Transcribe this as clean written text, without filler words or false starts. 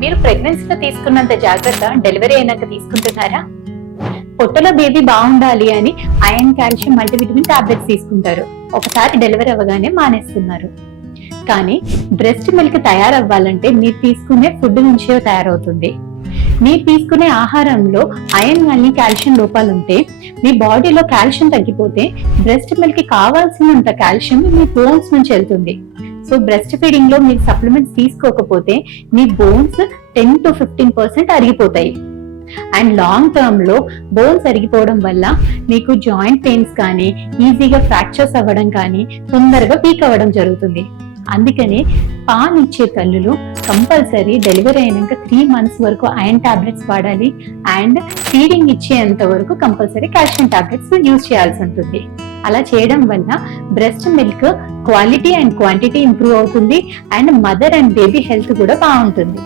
మీరు ప్రెగ్నెన్సీలో తీసుకున్నంత జాగ్రత్త డెలివరీ అయినాక తీసుకుంటున్నారా? పొట్టలో బేబీ బాగుండాలి అని ఐరన్, కాల్షియం, మల్టీవిటమిన్ టాబ్లెట్స్ తీసుకుంటారు. ఒకసారి డెలివరీ అవ్వగానే మానేస్తున్నారు. కానీ బ్రెస్ట్ మిల్క్ తయారవ్వాలంటే మీరు తీసుకునే ఫుడ్ నుంచే తయారవుతుంది. మీరు తీసుకునే ఆహారంలో ఐరన్ కానీ కాల్షియం లోపాలు ఉంటే, మీ బాడీలో కాల్షియం తగ్గిపోతే బ్రెస్ట్ మిల్క్ కి కావాల్సినంత కాల్షియం మీ బోన్స్ నుంచి వెళ్తుంది. సో బ్రెస్ట్ ఫీడింగ్ లో మీరు సప్లిమెంట్స్ తీసుకోకపోతే మీ బోన్స్ 10 to 15% అరిగిపోతాయి. అండ్ లాంగ్ టర్మ్ లో బోన్స్ అరిగిపోవడం వల్ల మీకు జాయింట్ పెయిన్స్ కానీ, ఈజీగా ఫ్రాక్చర్స్ అవ్వడం కానీ, తొందరగా వీక్ అవ్వడం జరుగుతుంది. అందుకని పాలిచ్చే తల్లులు కంపల్సరీ డెలివరీ అయినాక 3 months వరకు ఐరన్ టాబ్లెట్స్ వాడాలి. అండ్ ఫీడింగ్ ఇచ్చేంత వరకు కంపల్సరీ కాల్షియం టాబ్లెట్స్ యూజ్ చేయాల్సి ఉంటుంది. అలా చేయడం వల్ల breast milk quality and quantity improve అవుతుంది. And mother and baby health కూడా బాగుంటుంది.